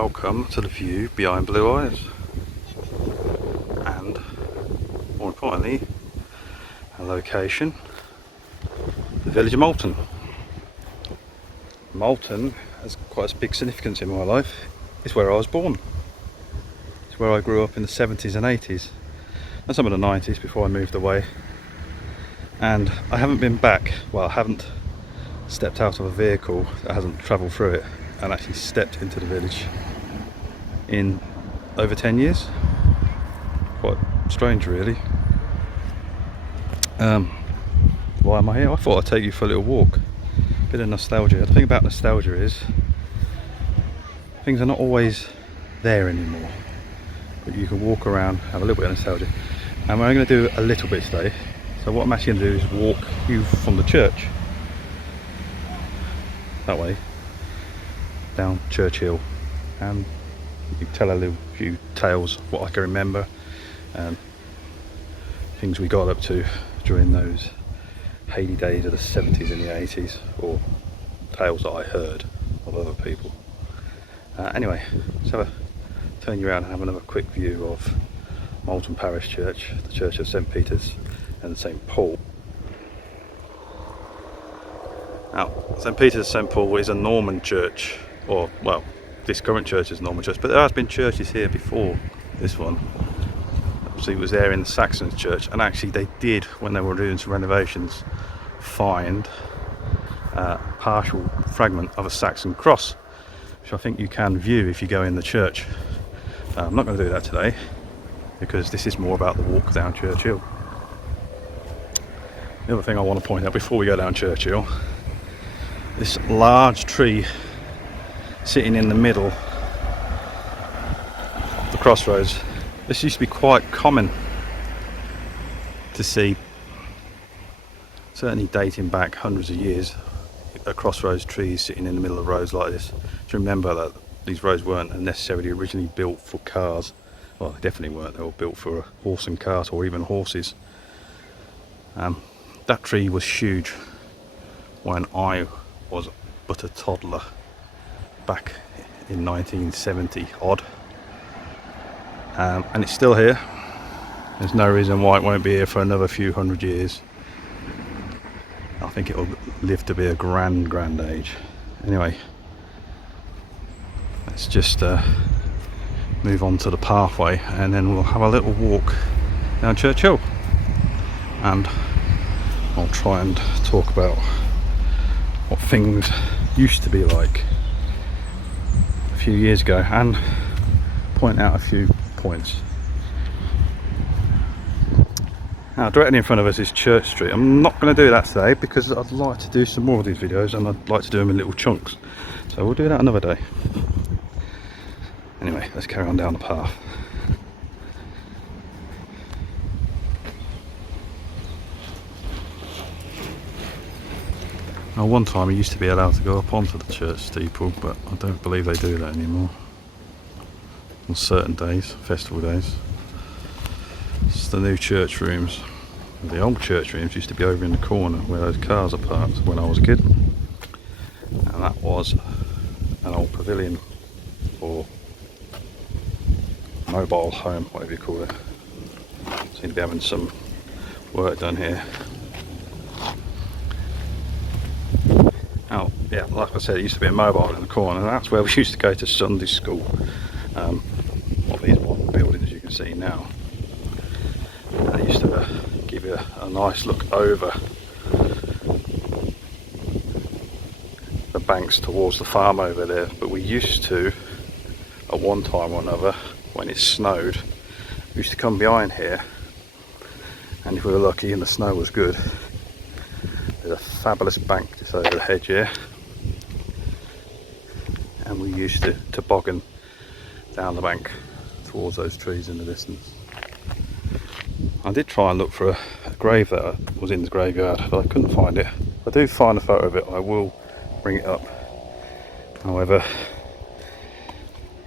welcome to the view behind Blue Eyes, and more importantly, a location, the village of Moulton. Moulton has quite a big significance in my life. It's where I was born. It's where I grew up in the 70s and 80s and some of the 90s before I moved away. And I haven't been back, well, I haven't stepped out of a vehicle that hasn't travelled through it and actually stepped into the village in over 10 years. Quite strange, really. Why am I here? I thought I'd take you for a little walk. Bit of nostalgia. The thing about nostalgia is things are not always there anymore, but you can walk around, have a little bit of nostalgia. And we're going to do a little bit today. So what I'm actually going to do is walk you from the church that way down Church Hill, and you can tell a little few tales of what I can remember and things we got up to during those heady days of the 70s and the 80s, or tales that I heard of other people. Anyway, so turn you around and have another quick view of Moulton Parish Church, the Church of St Peter's and St Paul. Now, St Peter's St Paul is a Norman church, or well, this current church is a Norman church, but there has been churches here before this one. Obviously it was there in the Saxon church, and actually they did, when they were doing some renovations, find a partial fragment of a Saxon cross, which I think you can view if you go in the church. I'm not going to do that today because this is more about the walk down Church Hill. The other thing I want to point out before we go down Church Hill, this large tree sitting in the middle of the crossroads. This used to be quite common to see, certainly dating back hundreds of years, a crossroads trees sitting in the middle of roads like this. To remember that these roads weren't necessarily originally built for cars. Well, they definitely weren't. They were built for a horse and cart, or even horses. That tree was huge when I was but a toddler back in 1970 odd, and it's still here. There's no reason why it won't be here for another few hundred years. I think it'll live to be a grand age. Anyway, let's just move on to the pathway, and then we'll have a little walk down Church Hill, and I'll try and talk about what things used to be like a few years ago and point out a few points. Now, directly in front of us is Church Street. I'm not going to do that today because I'd like to do some more of these videos, and I'd like to do them in little chunks, so we'll do that another day. Anyway, let's carry on down the path. Now, one time you used to be allowed to go up onto the church steeple, but I don't believe they do that anymore on certain days, festival days. It's the new church rooms. The old church rooms used to be over in the corner where those cars are parked when I was a kid, and that was an old pavilion or mobile home, whatever you call it. Seem to be having some work done here. Oh yeah, like I said, it used to be a mobile in the corner, and that's where we used to go to Sunday school. What these modern buildings you can see now. And it used to give you a nice look over the banks towards the farm over there. But we used to, at one time or another, when it snowed, we used to come behind here, and if we were lucky and the snow was good, there's a fabulous bank just over the hedge here, and we used to toboggan down the bank towards those trees in the distance. I did try and look for a grave that was in the graveyard, but I couldn't find it. If I do find a photo of it, I will bring it up. However,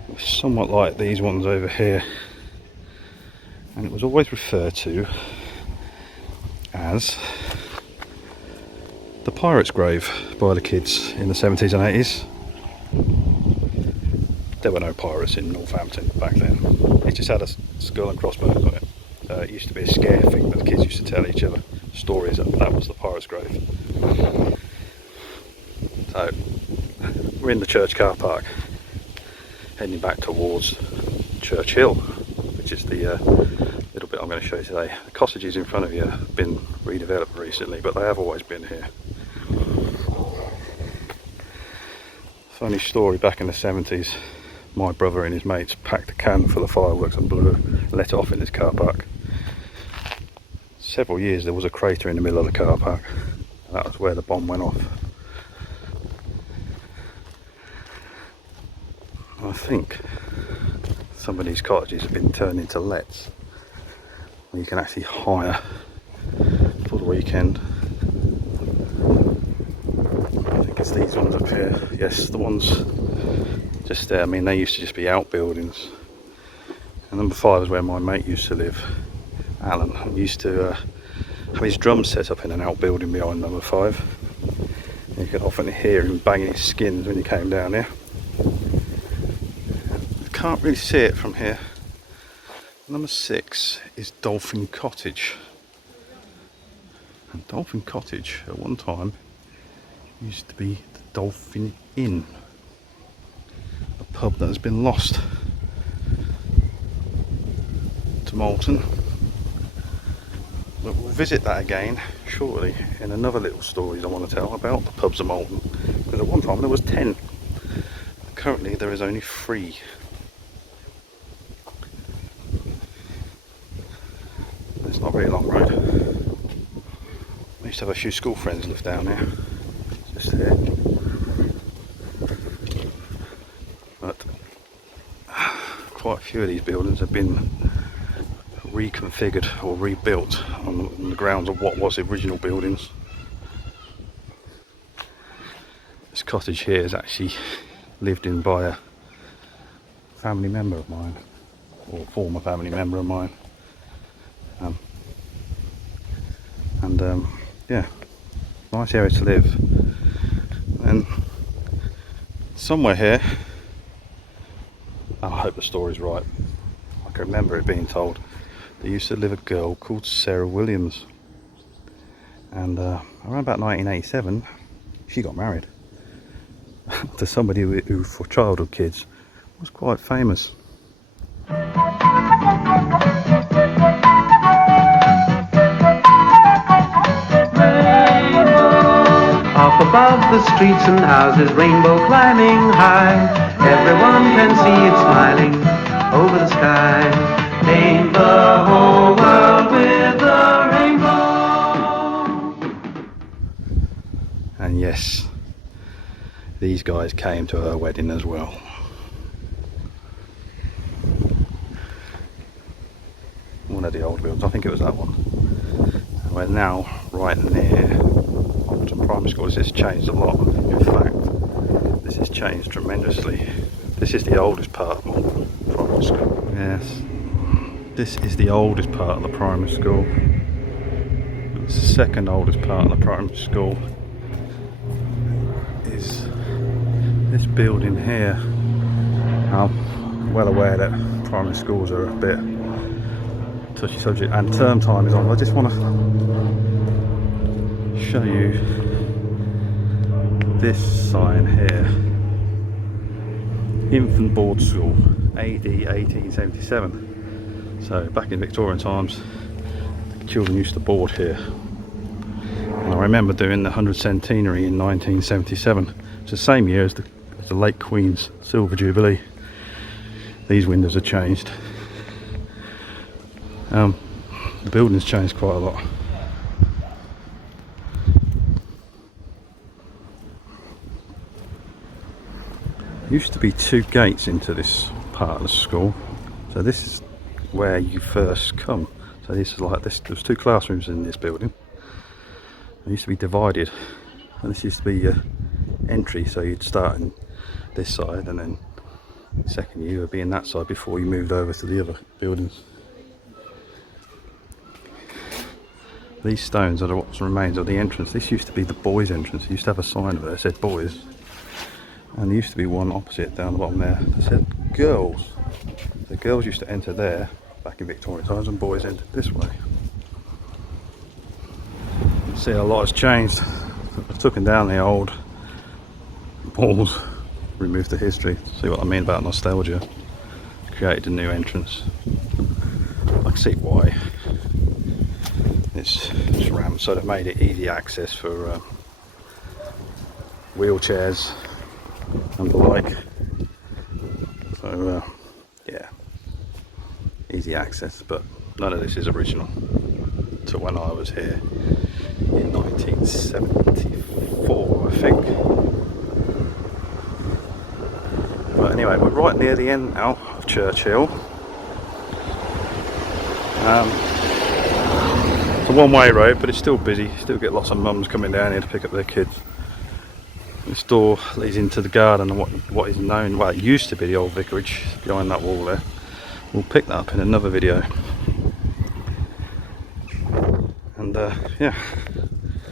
it was somewhat like these ones over here, and it was always referred to as the pirate's grave by the kids in the 70s and 80s. there were no pirates in Northampton back then. It just had a skull and crossbones on it. It used to be a scare thing that the kids used to tell each other stories that was the pirate's grave. So we're in the church car park, heading back towards Church Hill, which is the little bit I'm going to show you today. The cottages in front of you have been redeveloped recently, but they have always been here. Funny story, back in the 70s, my brother and his mates packed a can full of fireworks and let it off in this car park. Several years there was a crater in the middle of the car park. That was where the bomb went off. I think some of these cottages have been turned into lets, where you can actually hire for the weekend. I think it's these ones up here. Yes, the ones just there. I mean, they used to just be outbuildings. And number 5 is where my mate used to live, Alan. He used to have his drums set up in an outbuilding behind number 5. And you could often hear him banging his skins when he came down here. Can't really see it from here. Number 6 is Dolphin Cottage. And Dolphin Cottage at one time used to be the Dolphin Inn, a pub that has been lost to Moulton. But we'll visit that again shortly in another little stories I want to tell about the pubs of Moulton, because at one time there was 10. Currently there is only 3. It's not a very long road. I used to have a few school friends live down here, just here. But quite a few of these buildings have been reconfigured or rebuilt on the grounds of what was the original buildings. This cottage here is actually lived in by a family member of mine, or former family member of mine. Yeah, nice area to live. And somewhere here, I hope the story's right, I can remember it being told, there used to live a girl called Sarah Williams, and around about 1987 she got married to somebody who for childhood kids was quite famous. Up above the streets and houses, rainbow climbing high, everyone can see it smiling over the sky. Paint the whole world with a rainbow. And yes, these guys came to her wedding as well. One of the old builds, I think it was that one. We're now right near Moulton Primary School. This has changed a lot. In fact, this has changed tremendously. This is the oldest part of Moulton Primary School. Yes, this is the oldest part of the primary school. It's the second oldest part of the primary school. Is this building here. I'm well aware that primary schools are a bit touchy subject, and term time is on. I just want to show you this sign here. Infant Board School, AD 1877. So back in Victorian times, the children used to board here. And I remember doing the 100th centenary in 1977. It's the same year as the late Queen's Silver Jubilee. These windows are changed. The building's changed quite a lot. Used to be 2 gates into this part of the school, so this is where you first come. So this is like this. There's 2 classrooms in this building. It used to be divided, and this used to be your entry. So you'd start on this side, and then second year would be in that side before you moved over to the other buildings. These stones are what remains of the entrance. This used to be the boys' entrance. It used to have a sign over there that said boys. And there used to be one opposite down the bottom there that said girls. The girls used to enter there back in Victorian times and boys entered this way. You see a lot has changed. I've taken down the old walls, removed the history. See what I mean about nostalgia. Created a new entrance. I can see why. It's ramped, so they've made it easy access for wheelchairs and the like. So yeah, easy access, but none of this is original to when I was here in 1974, I think. But anyway, we're right near the end now of Churchill. It's a one-way road, but it's still busy. Still get lots of mums coming down here to pick up their kids. This door leads into the garden and what is known, well, it used to be the old vicarage behind that wall there. We'll pick that up in another video. And yeah,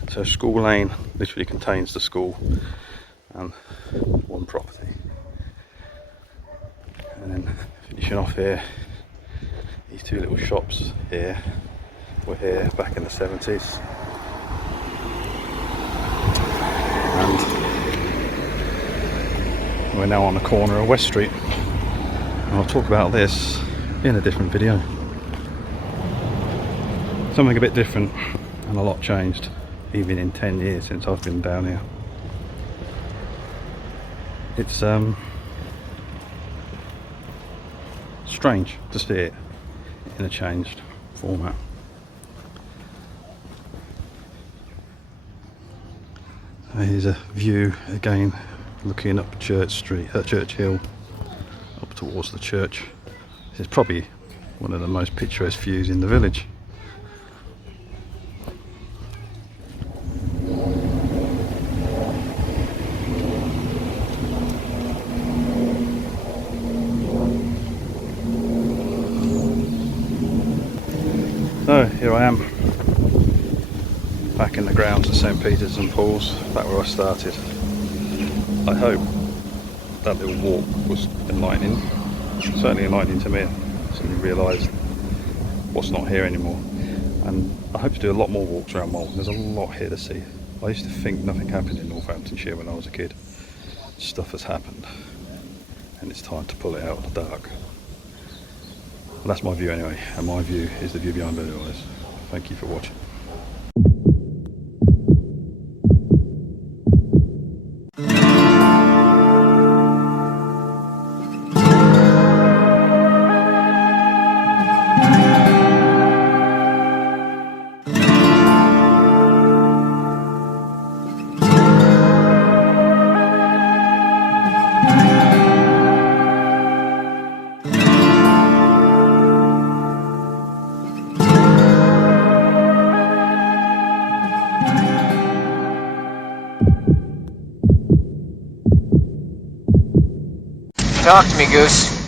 so School Lane literally contains the school and one property. And then finishing off here, these two little shops here were here back in the 70s. And we're now on the corner of West Street. And I'll talk about this in a different video. Something a bit different and a lot changed even in 10 years since I've been down here. It's strange to see it in a changed format. Here's a view again, looking up Church Hill, up towards the church. This is probably one of the most picturesque views in the village. So here I am, back in the grounds of St Peter's and Paul's, back where I started. I hope that little walk was enlightening, certainly enlightening to me. I suddenly realised what's not here anymore, and I hope to do a lot more walks around Moulton. There's a lot here to see. I used to think nothing happened in Northamptonshire when I was a kid. Stuff has happened, and it's time to pull it out of the dark. Well, that's my view anyway, and my view is the view behind blue eyes. Thank you for watching. Talk to me, Goose.